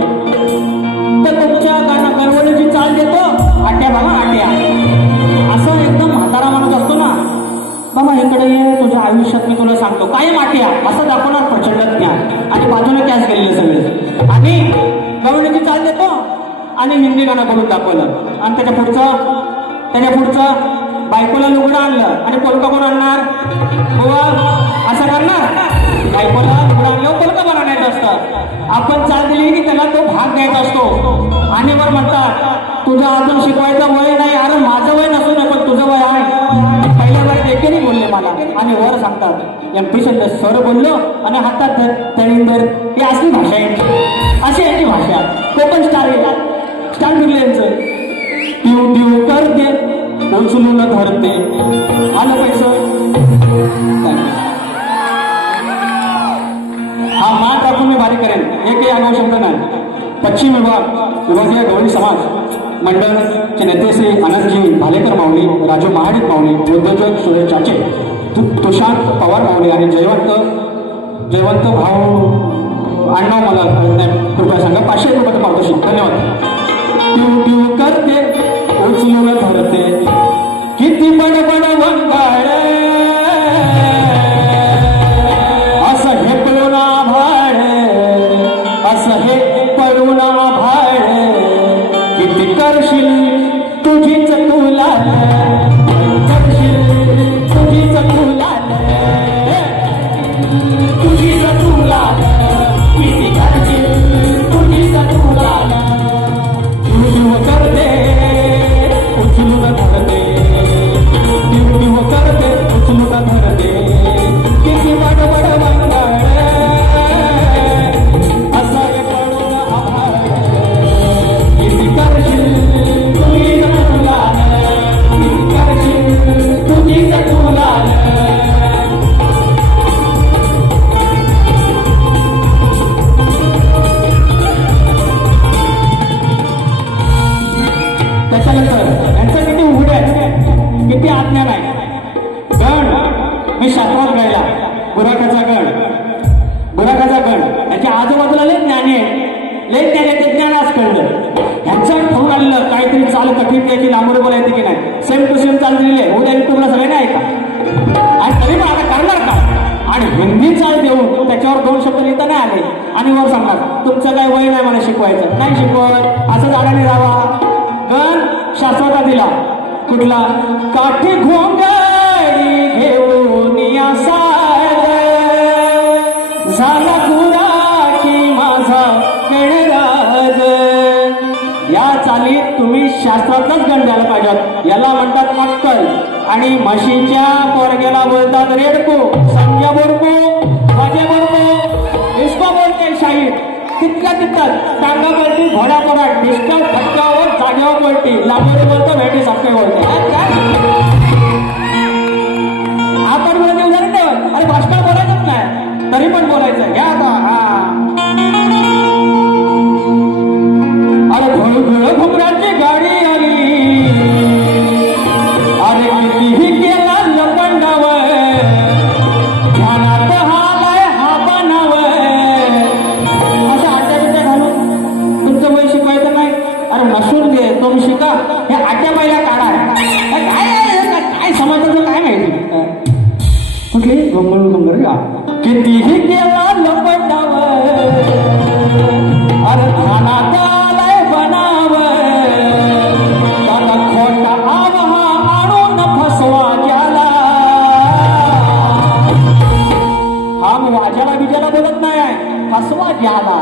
तर तुमच्या गरवणीची चाल देतो आट्या बाबा आट्या, असं एकदम म्हातारा माणूस असतो ना, बाबा इकडे ये, तुझ्या आयुष्यात मी तुला सांगतो कायम आट्या असं दाखवणार प्रचंड ज्ञान, आणि बाजूने कॅश गेलेले सगळे, आणि गरवणीची चाल देतो आणि हिंदी गाणं बोलून दाखवलं, आणि त्याच्या पुढचं बायकोला लुगडं आणलं आणि पोलका कोण आणणार, बुवा असं करणार, बायकोला लुगडं आणलं पोलका बनायचं असतं, आपण चाल दिली की त्याला तो भाग द्यायचा असतो, आणि वर म्हणतात तुझं अजून शिकवायचं वय नाही, अरे माझं वय नसू नये पण तुझं वय आहे, पहिल्या वयात एकेने बोलले मला, आणि वर सांगतात MP सर बोललो आणि हातात तळींबर, ही असली भाषा आहे, अशी यांची भाषा, कोकण स्टार बिरले यांचं, ट्यू ट्यू करते उचलून धरते, आलं पैसं, हा मान टाकून मी भारी करेन, एकही आगाऊ शब्द नाही. पश्चिम विभागीय गवळी समाज मंडळचे नेते श्री आनंदजी भालेकर माऊली, राजू महाडिक माऊली, उद्योजक सुरेश चाचे, तुषार पवार माऊली आणि जयवंत भाऊ अण्णा मला कृपया सांगा 500 रुपयाचं पारितोषिक. धन्यवाद. ट्यू ट्यू करते उचलून धरते, किती बडबड वंगाळ, असं हे पळून भाड, असं हे पळून भाड, किती करशील तुझीच तुला, करशील तुझीच तुला, तुझीच तुला, किती करशील तुझीच तुला, करते उचलून धरते, करते उचलून धरते, किती बडबड वंगाळ, असं पडून आभाळ, किती करशील तुझीच तुला, किती करशील तुझीच तुला. त्याच्यानंतर यांचं किती उघडे आहे, किती आज्ञा नाही. गण मी शास्त्रात गायला, बुराकाचा गण याच्या आजूबाजूला लय ज्ञानी आहे, लय ज्ञानाचे ज्ञान आज कळलं. ह्यांचं ठरवून आलेलं काहीतरी चाल कठीण द्यायची, लांबून बोलायची की नाही, सेम टू सेम चाल दिलेली आहे, उद्या युट्यूबला सगळे नाही ऐका, आणि तरी पण आता करणार का, आणि हिंदी चाल देऊन त्याच्यावर 2 शब्द लिहिता नाही आले, आणि वर सांगणार तुमचं काय वय नाही मला शिकवायचं, नाही शिकवत, असं जाण्याने राहा. गण शास्त्राचा दिला कुठला, काठी घोंगडी घेऊन या साज, झाला गुरा की माझा गणराज. या चालीत तुम्ही शास्त्राचाच गण द्यायला पाहिजेत, याला म्हणतात अक्कल, आणि म्हशीच्या पोरग्याला बोलतात रेडको, संख्या बोलतो, वाजे बोलतो, इसको बोलते शाहीर, तितका टांगा पलटी, घोडा पराट, डिस्टल फटकावर जागेवर पलटी, लांबोरी बोलतो, भेटी सबके बोलतो. आपण बोलतो उदाहरण ठेवत, अरे भाषण बोलायचंच नाही, तरी पण बोलायचं घ्या आता. अरे घोळ घुमराची गाडी आली, अरे कितीही केला लपंडाव, ध्यानात हालाय हा बनाव, तुमचं वय शिकवायचं नाही, अरे नसून दे तुम्ही शिका, हे आट्या पहिल्या काढा, काय समजतं काय माहिती, कुठली गंमर का, कितीही केला लपंडाव, अरे ध्यानात आलाय बनाव, खोटा आवा आणून फसवा ज्याला, हा मी वाजाला बिजाला बोलत नाही, फसवा ज्याला,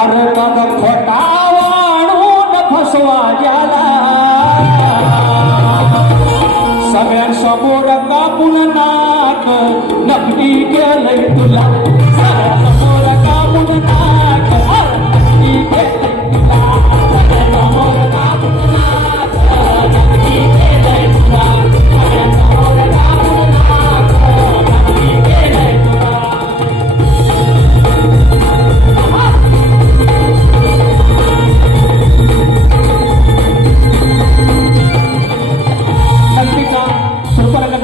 अरे दादा खोटा वाढून फसवा ज्याला, सगळ्यांसमोर कापून नाक नकटी केलंय तुला, सगळ्यांसमोर कापून नाक नकटी केलंय तुला, सगळ्यांसमोर कापून नाक नकटी केलंय तुला, सगळ्यांसमोर कापून नाक नकटी केलंय तुला.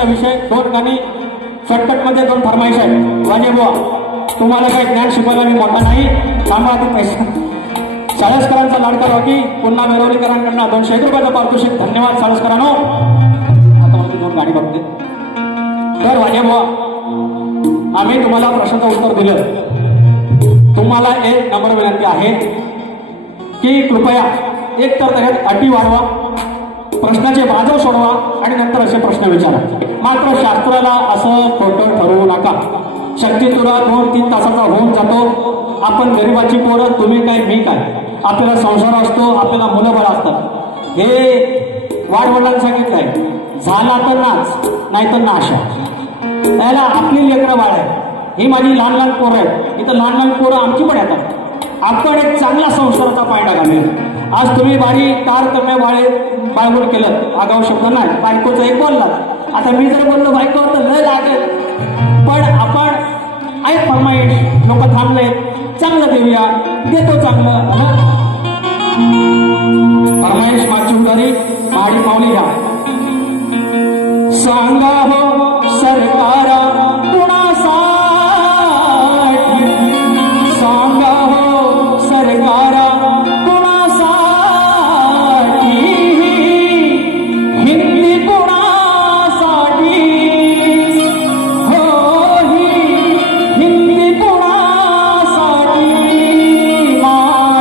विषय 2 गाणी शॉर्टकट मध्ये 2 फरमाईश आहेत. वाजे बुवा तुम्हाला काही ज्ञान शिकवायला मी मोठा नाही. थांबा आता पैसा. साळसकरांचा लाडका रॉकी पुन्हा बेरोलीकरांकडनं 201 रुपयाचा पारितोषिक. धन्यवाद साळसकरांनो. आता मला दोन गाणी बघते. तर वाजे बुवा, आम्ही तुम्हाला प्रश्नाचं उत्तर दिलं. तुम्हाला एक नम्र विनंती आहे की कृपया एक तर त्याच्यात अटी वाढवा, प्रश्नाचे बाजू सोडवा आणि नंतर असे प्रश्न विचारा. मात्र शास्त्राला असं खोटं ठरवू नका. शक्ती तुरा 2-3 तासाचा होऊन जातो. आपण गरिबाची पोरं, तुम्ही काय मी काय. आपल्याला संसार असतो, आपल्याला मुलं बाळ असतात. हे वाडवडिलांनी सांगितलंय, झाला तर नाच नाही तर नाशा. त्याला आपली लेकरं बाळ आहे. ही माझी लहान लहान पोरं आहेत. इथं लहान लहान पोरं आमची पण येतात. आपण एक चांगला संसाराचा पायटा घालूया. आज तुम्ही बारी कार करण्या बाळगून केलं, आगाऊ शब्द नाही. बायकोचं एक बोलला. आता मी जर बोललो बायकोवर तर लय लागेल, पण आपण आहे फरमाईश, लोक थांबले, चांगलं देऊया, देतो चांगलं. फरमाईश मागची उदारी पहाडी पावली घ्या. सांगा हो सरकार कुणासाठी, सांगा हो सरकार कुणासाठी, हिंदी कुणासाठी, हो हिंदी कुणासाठी. माझी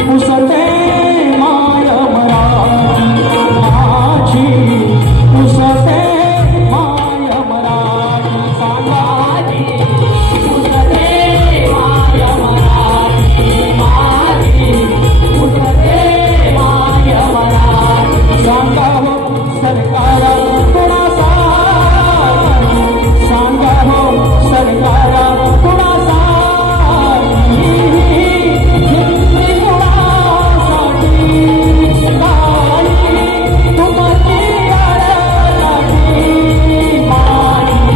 पुसते माय मराठी, माझी पुसते माय मराठी. सांगा पुसते माय मराठी, माझी पुसते माय मराठी. सांगा हो सरकार कुणासाठी, सांगा हो सरकार कुणासाठी, हिंदी कुणासाठी. काही तुमची अडचणी, माझी पुसते माय मराठी,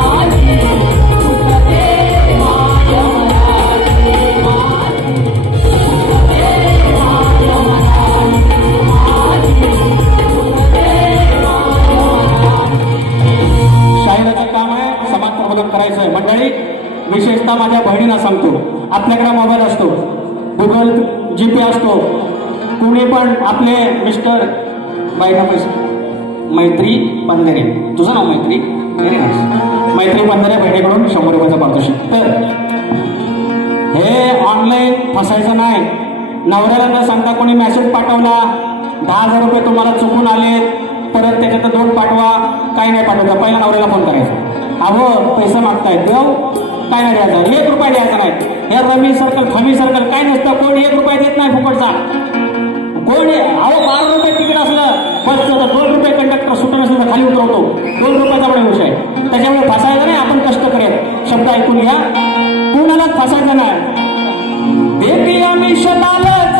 माझी पुसते माय मराठी, माझी पुसते माय मराठी, माझी पुसते माय मराठी. शाहिराचं काम आहे, समाज प्रबोधन करायचं आहे. मंडळी, विशेषतः माझ्या बहिणींना सांगतो, आपल्याकडे मोबाईल असतो, गुगल जीपे असतो. कुणी पण आपले मिस्टर बायका पैसे, मैत्री पंधरे, तुझं नाव मैत्री, व्हेरी नाईस, मैत्री पंधरे बहिणीकडून 100 रुपयाचा पारितोषिक. तर हे ऑनलाईन फसायचं नाही. नवऱ्याला न सांगता कोणी मेसेज पाठवला, 10,000 रुपये तुम्हाला चुकून आले, परत त्याच्यात 2 पाठवा, काही नाही पाठवायचं. पहिला नवऱ्याला फोन करायचा, अहो पैसा मागतायत, देऊ काय नाही द्यायचं, 1 रुपया द्यायचा नाही. हे रमी सर्कल फमी सर्कल काय नसतं, कोणी 1 रुपया देत नाही फुकटचा. कोणी अहो 12 रुपये तिकीट असलं बसचं तर 2 रुपये कंडक्टर सुटत नसलं तर खाली उतरवतो. 2 रुपयाचा पण विषय आहे. त्याच्यामुळे फसायचं नाही, आपण कष्ट करेल. शब्द ऐकून घ्या, कुणालाच फसायचं नाही. देती आम्ही शतालच.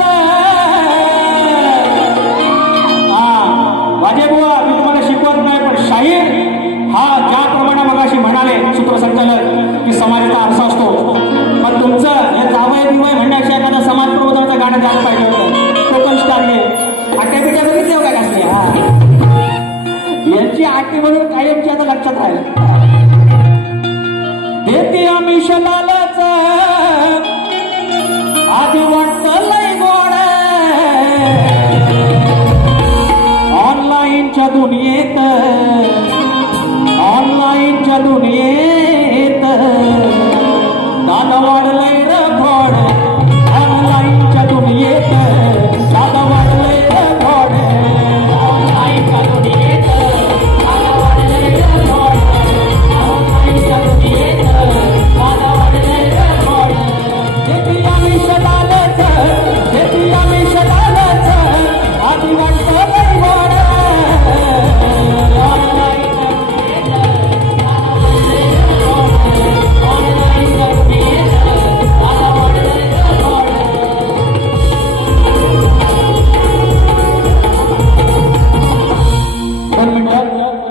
वाजे बुवा, मी तुम्हाला शिकवत नाही, पण शाहीर हा ज्याप्रमाणे मगाशी म्हणाले सूत्रसंचालक की समाजाचा आरसा असतो, पण तुमचं हे जावय दिवय म्हणण्यापेक्षा एखादा समाज प्रबोधनाचं गाणं झालं पाहिजे होतं. कोकण स्टारने आट्या पिट्या बघितले हो का कसले, यांची आटी म्हणून कायमची आता लक्षात राहील. देते आम्ही शतालच, आधी वाटतं लय गोड, ऑनलाईनच्या दुनियेत, ऑनलाईनच्या दुनियेत दादा वाढलंय रखोड, ऑनलाईनच्या दुनियेत दादा वाढलंय रखोड, ऑनलाईनच्या दुनियेत दादा वाढलंय रखोड, ऑनलाईनच्या दुनियेत दादा वाढलंय रखोड. देती आम्ही शतालच, देती आम्ही शतालच, आधी वाटतं लय गोड,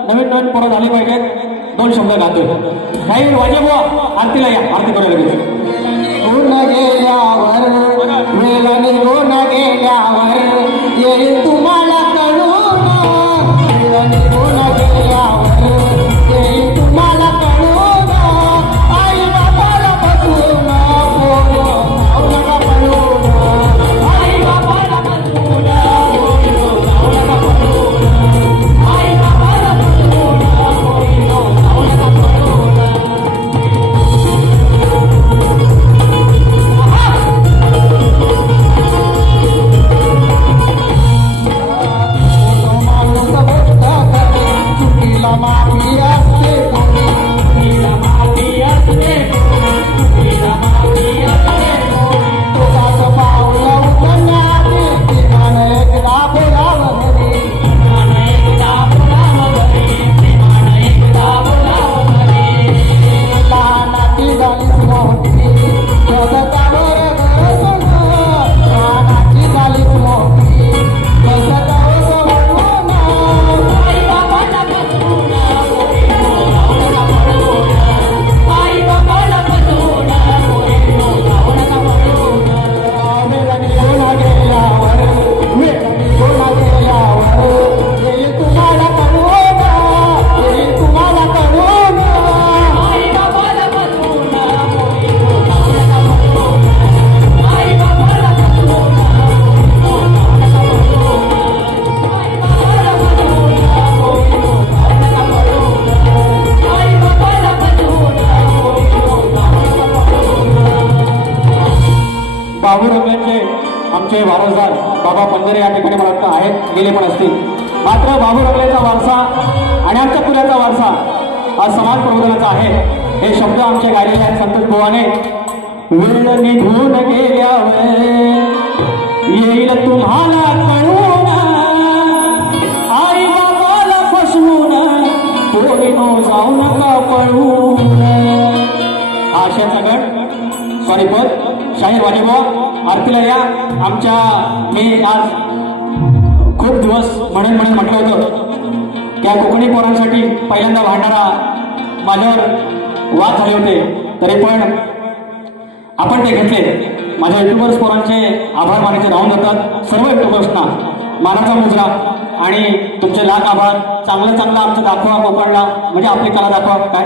नवीन परत आले पाहिजेत. 2 शब्द गातो. काही वाजे बुवा, आरतीला या, आरती करायला गेलो. गुण गेल्यावर वेळ निघून गेल्यावर येईल तुम्हाला कळून, वेळ निघून गेल्यावर ठिकाणी मला वाटतं आहेत, गेले पण असतील. मात्र बाबू रगलेचा वारसा आणि आमच्या पुण्याचा वारसा हा समाज प्रबोधनाचा आहे. हे शब्द आमचे गायलेले आहेत संतोष बुवाने. वेळ निघून गेल्यावर येईल तुम्हाला कळून, आई बाबाला फसवून पोरीनो जाऊ नका पळून. हा आशयाचा गट स्वारीपद शाहीर वाणीबुवा आरतीला या. आमच्या मी आज खूप दिवस म्हणून म्हटलं होतं त्या कोकणी पोरांसाठी पहिल्यांदा भांडणारा माझ्यावर वाद झाले होते, तरी पण आपण ते घेतले. माझ्या युट्यूबर्स पोरांचे आभार मानायचे राहून जातात. सर्व युट्यूबर्सना मानाचा मुजरा आणि तुमचे लाख आभार. चांगलं आमचं दाखवा कोकणला, म्हणजे आपली कला दाखवा. काय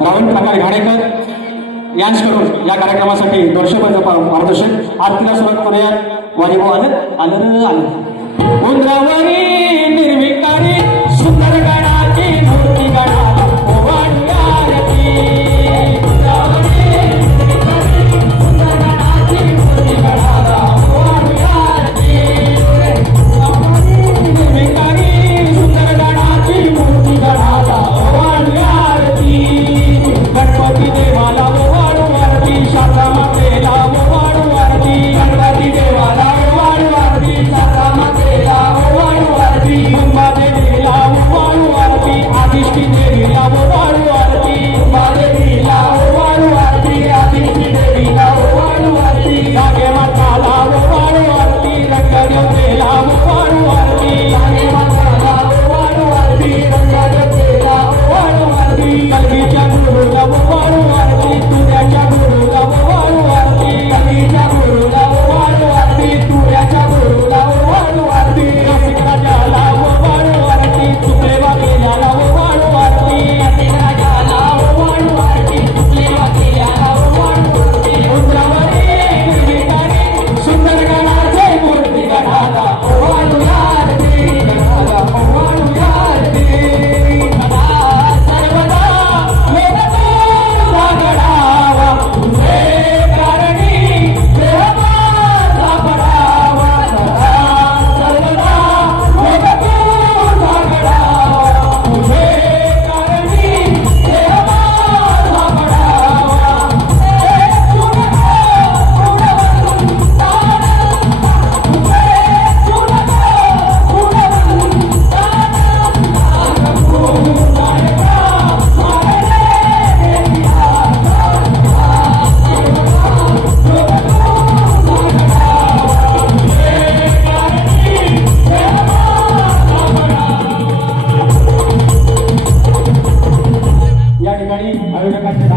राहुल प्रकाश घाणेकर यांच्याकडून या कार्यक्रमासाठी 200 रुपयाचं मार्गदर्शन. आरतीला सुरुवात करूया. वाणीबुवा आलं आलं आलं. उंदरावरी